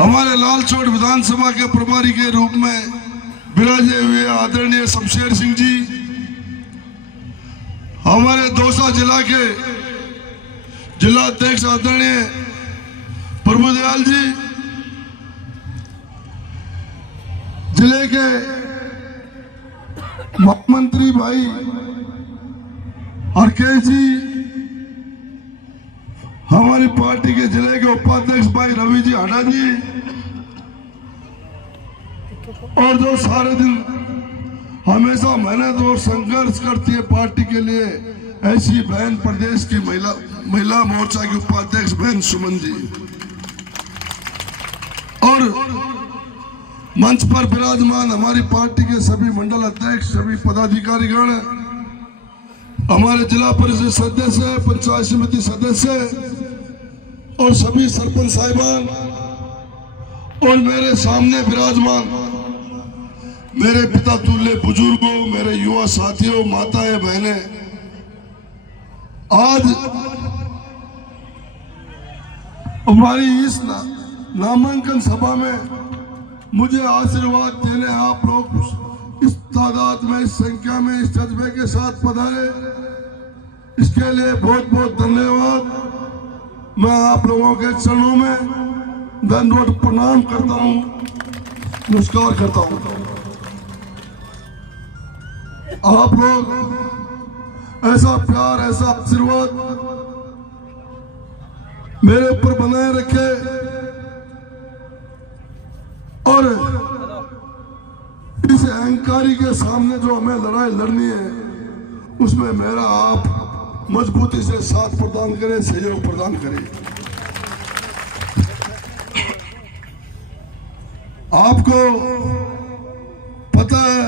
हमारे लालचोट विधानसभा के प्रभारी के रूप में विराजे हुए आदरणीय शमशेर सिंह जी, हमारे दौसा जिला के जिला अध्यक्ष आदरणीय प्रभुदयाल जी, जिले के मुख्यमंत्री भाई हरकेश जी, हमारी पार्टी के जिले के उपाध्यक्ष भाई रवि जी हाडा जी, और जो सारे दिन हमेशा मेहनत और संघर्ष करती है पार्टी के लिए, ऐसी बहन प्रदेश की महिला मोर्चा की उपाध्यक्ष बहन सुमन जी, और मंच पर विराजमान हमारी पार्टी के सभी मंडल अध्यक्ष, सभी पदाधिकारीगण, हमारे जिला परिषद सदस्य, पंचायत समिति सदस्य और सभी सरपंच साहिबान, और मेरे सामने विराजमान मेरे पिता तुल्य बुजुर्गों, मेरे युवा साथियों, माताएं, बहनें, आज हमारी इस नामांकन सभा में मुझे आशीर्वाद देने आप लोग इस तादाद में, इस संख्या में, इस जज्बे के साथ पधारे, इसके लिए बहुत बहुत धन्यवाद। मैं आप लोगों के चरणों में दंडवत प्रणाम करता हूं, नमस्कार करता हूं। आप लोग ऐसा प्यार, ऐसा आशीर्वाद मेरे ऊपर बनाए रखे, और इस अहंकारी के सामने जो हमें लड़ाई लड़नी है, उसमें मेरा आप मजबूती से साथ प्रदान करें, सहयोग प्रदान करें। आपको पता है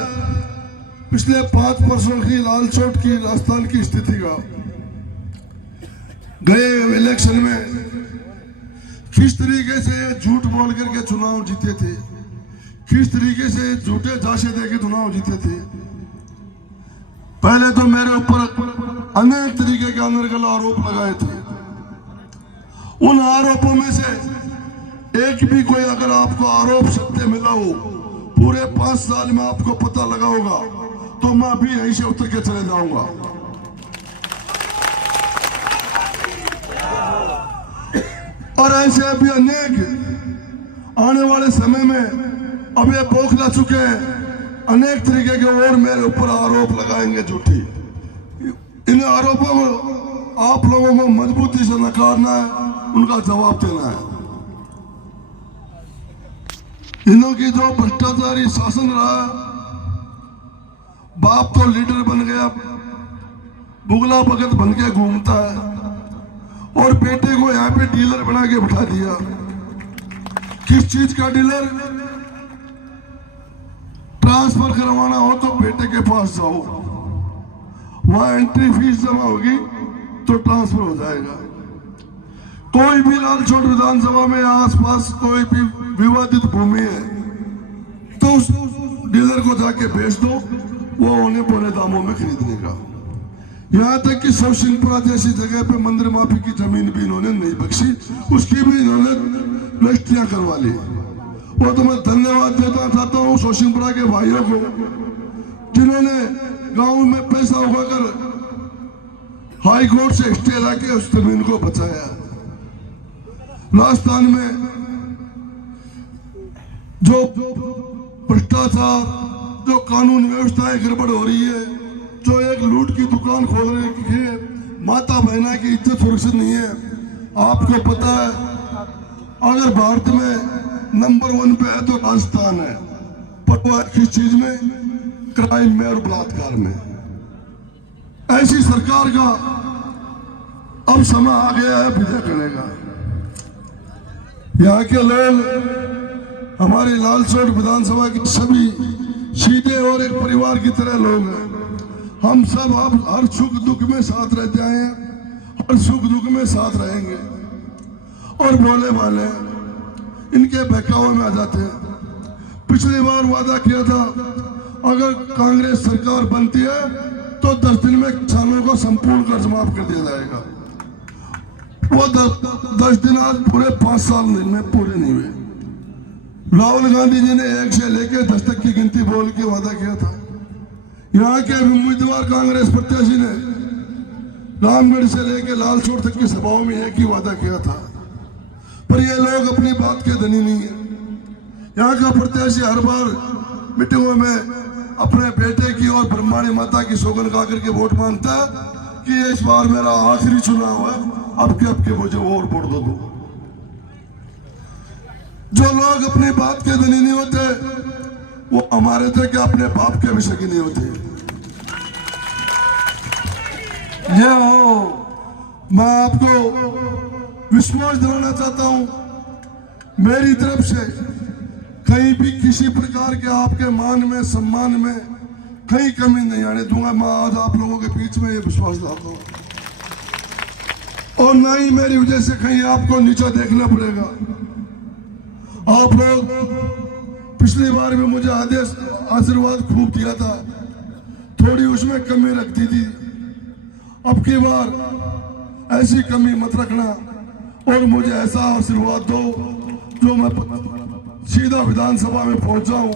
पिछले 5 वर्षों की लालचोट की राजस्थान की स्थिति का, गए इलेक्शन में किस तरीके से झूठ बोल करके चुनाव जीते थे, किस तरीके से झूठे झांसे देके चुनाव जीते थे। पहले तो मेरे ऊपर अनेक तरीके के अनर्गल आरोप लगाए थे। उन आरोपों में से एक भी कोई अगर आपको आरोप सत्य मिला हो, पूरे 5 साल में आपको पता लगा होगा, तो मैं भी यहीं से उतर के चले जाऊंगा। और ऐसे अभी अनेक आने वाले समय में अब ये बौखला चुके हैं, अनेक तरीके के और मेरे ऊपर आरोप लगाएंगे झूठी। इन आरोपों को आप लोगों को मजबूती से नकारना है, उनका जवाब देना है। इन्हों की जो भ्रष्टाचारी शासन रहा, बाप तो लीडर बन गया, बुगला भगत बन के घूमता है, और बेटे को यहाँ पे डीलर बना के बिठा दिया। किस चीज का डीलर? ट्रांसफर करवाना हो तो बेटे के पास जाओ, वहां एंट्री फीस जमा होगी तो ट्रांसफर हो जाएगा। कोई भी लालचोट विधानसभा में आसपास कोई भी विवादित भूमि है तो उस डीलर को जाके बेच दो, वो उन्हें पौने दामों में खरीद लेगा। यहाँ तक कि शवसिंहपुरा जैसी जगह पे मंदिर माफी की जमीन भी इन्होंने नहीं बख्शी, उसकी भी इन्होंने रजिस्ट्रियां करवा ली। वो तो मैं धन्यवाद देना चाहता हूँ शवसिंहपुरा के भाइयों को, जिन्होंने गांव में पैसा उगाकर हाई कोर्ट से स्टे लाके उस जमीन को बचाया। राजस्थान में जो भ्रष्टाचार, जो कानून व्यवस्थाएं गड़बड़ हो रही है, जो एक लूट की दुकान खोल रही है, माता बहना की इज्जत सुरक्षित नहीं है। आपको पता है अगर भारत में नंबर 1 पे है तो राजस्थान है, पर वो किस चीज में? क्राइम में और बलात्कार में। ऐसी सरकार का अब समय आ गया है विजय करने का। यहाँ के लोग हमारी लालचोट विधानसभा के सभी सीधे और एक परिवार की तरह लोग हैं। हम सब अब हर सुख दुख में साथ रहते आए हैं, हर सुख दुख में साथ रहेंगे। और बोले वाले इनके बहकावे में आ जाते हैं। पिछली बार वादा किया था अगर कांग्रेस सरकार बनती है तो 10 दिन में किसानों को संपूर्ण कर्ज माफ कर दिया जाएगा। वो 10 दिन आज पूरे 5 साल में पूरे नहीं हुए। राहुल गांधी जी ने 1 से लेकर 10 तक की गिनती बोल के वादा किया था। यहाँ के उम्मीदवार कांग्रेस प्रत्याशी ने रामगढ़ से लेकर लालसोट तक की सभाओं में एक ही वादा किया था, पर ये लोग अपनी बात के धनी नहीं है। यहाँ का प्रत्याशी हर बार मीटिंगों में अपने बेटे की और ब्रह्माणी माता की सौगंध खा करके वोट मांगता है कि इस बार मेरा आखिरी चुनाव है, अब के मुझे और वोट दो। जो लोग अपनी बात के धनी नहीं होते वो हमारे थे कि अपने बाप के भी सगी नहीं होते। ये हो, मैं आपको विश्वास दिलाना चाहता हूं, मेरी तरफ से कहीं भी किसी प्रकार के आपके मान में सम्मान में कहीं कमी नहीं आने दूंगा। मैं आज आप लोगों के बीच में ये विश्वास दिलाता हूं, और ना ही मेरी वजह से कहीं आपको नीचा देखना पड़ेगा। आप लोग पिछली बार भी मुझे आशीर्वाद खूब दिया था, थोड़ी उसमें कमी रखती थी। अब की बार ऐसी कमी मत रखना और मुझे ऐसा आशीर्वाद दो जो मैं सीधा विधानसभा में पहुंच जाऊं,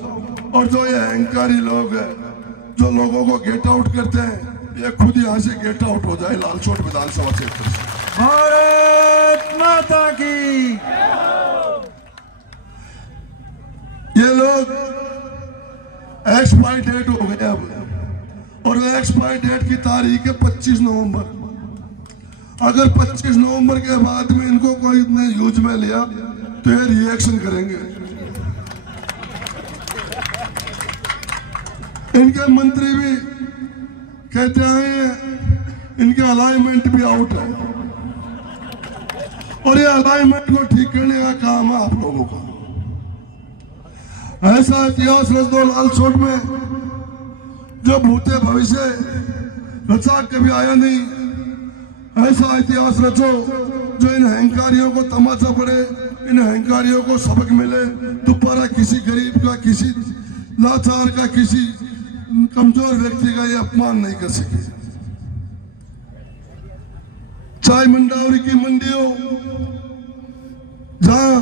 और जो ये अहंकारी लोग हैं जो लोगों को गेट आउट करते हैं, ये खुद यहाँ से गेट आउट हो जाए लालसोट विधानसभा क्षेत्र से। भारत माता की। ये लोग एक्सपायरी डेट हो गए अब, और एक्सपायरी डेट की तारीख है 25 नवंबर। अगर 25 नवंबर के बाद में इनको कोई इतने यूज में लिया तो ये रिएक्शन करेंगे। इनके मंत्री भी कहते हैं इनके अलाइनमेंट भी आउट है, और ये अलाइनमेंट को ठीक करने का काम है आप लोगों का। ऐसा इतिहास रच दो लालसोट में जो भूते भविष्य रचा कभी आया नहीं। ऐसा इतिहास रचो जो इन अहंकारियों को तमाचा पड़े, इन अहंकारियों को सबक मिले, दोबारा किसी गरीब का, किसी लाचार का, किसी कमजोर व्यक्ति का ये अपमान नहीं कर सके। चाय मंडावरी की मंडी हो, जहां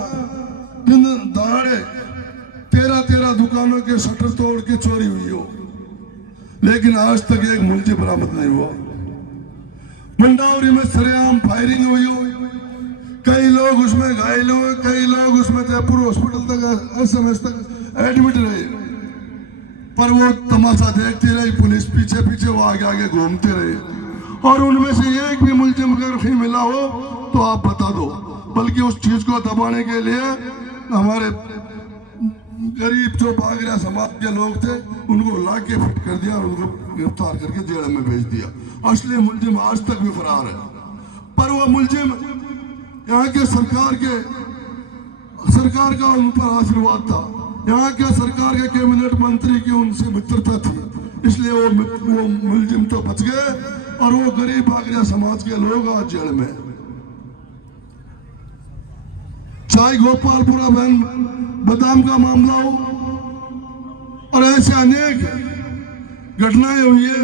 दिन दहाड़े 13 दुकानों के शटर तोड़ के चोरी हुई हो, लेकिन आज तक एक मुलजिम बरामद नहीं हुआ। मंडावरी में सरेआम फायरिंग हुई हो, कई लोग उसमें घायल हुए, कई लोग उसमें जयपुर हॉस्पिटल तक SMS तक एडमिट रहे, पर वो तमाशा देखती रही, पुलिस पीछे पीछे वो आगे आगे घूमते रहे। और उनमें से एक भी मुलजिम अगर कहीं मिला हो तो आप बता दो, बल्कि उस चीज को दबाने के लिए हमारे गरीब जो भाग रहा समाज के लोग थे उनको ला के फिट कर दिया और उनको गिरफ्तार करके जेल में भेज दिया। असली मुलजिम आज तक भी फरार है, पर वो मुलजिम यहाँ के सरकार का उन पर आशीर्वाद था, यहाँ के सरकार के कैबिनेट मंत्री की उनसे मित्रता थी, इसलिए वो मुलजिम तो बच गए और वो गरीब भागरिया समाज के लोग आज जेल में। चाहे गोपालपुरा बादाम का मामला हो और ऐसे अनेक घटनाएं हुई है,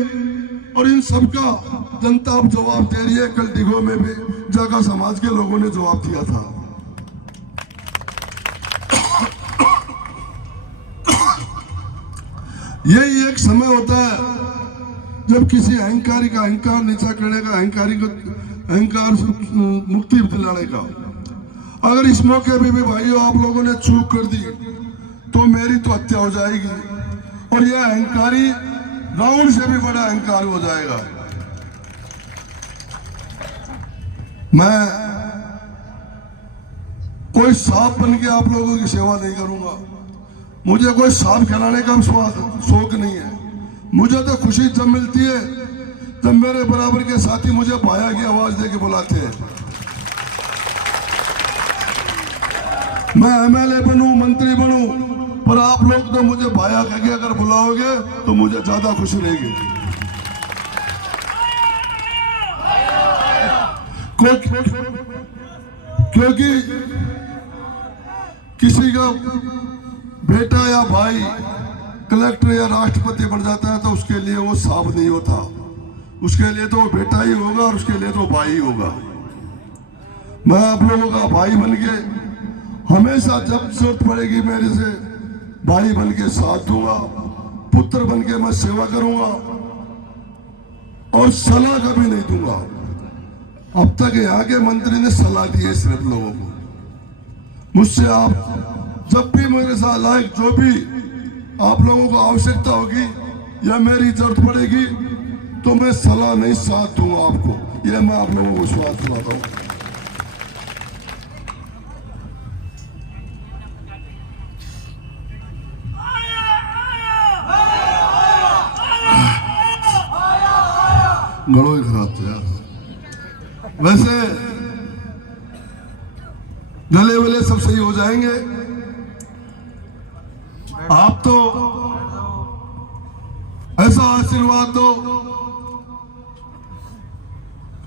और इन सबका जनता अब जवाब दे रही है। कल डिगो में भी जागा समाज के लोगों ने जवाब दिया था। यही एक समय होता है जब किसी अहंकारी का अहंकार नीचा करने का, अहंकारी को अहंकार से मुक्ति दिलाने का। अगर इस मौके पे भी भाइयों आप लोगों ने चूक कर दी तो मेरी तो हत्या हो जाएगी, और यह अहंकारी रावण से भी बड़ा अहंकार हो जाएगा। मैं कोई सांप बन के आप लोगों की सेवा नहीं करूंगा, मुझे कोई सांप खिलाने का शौक नहीं है। मुझे तो खुशी जब मिलती है जब मेरे बराबर के साथी मुझे भाया की आवाज देके बुलाते हैं। मैं MLA बनूं, मंत्री बनूं, पर आप लोग तो मुझे भाया कह के अगर बुलाओगे तो मुझे ज्यादा खुशी रहेगी। क्योंकि किसी का बेटा या भाई कलेक्टर या राष्ट्रपति बन जाता है तो उसके लिए वो सांप नहीं होता, उसके लिए तो वो बेटा ही होगा और उसके लिए तो भाई ही होगा। मैं आप लोगों का भाई बन के हमेशा जब जरूरत पड़ेगी मेरे से भाई बन के साथ दूंगा, पुत्र बन के मैं सेवा करूंगा और सलाह कभी नहीं दूंगा। अब तक यहाँ के मंत्री ने सलाह दी है सिर्फ लोगों को। मुझसे आप जब भी मेरे साथ लायक जो भी आप लोगों को आवश्यकता होगी या मेरी जरूरत पड़ेगी तो मैं सलाह नहीं साथ दूंगा आपको, यह मैं आप लोगों को विश्वास दिलाता हूं। गड़ो ही खराब थे यार। वैसे गले वले सब सही हो जाएंगे। आप तो ऐसा आशीर्वाद दो।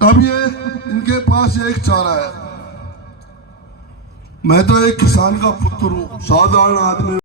अब ये इनके पास एक चारा है। मैं तो एक किसान का पुत्र हूं, साधारण आदमी।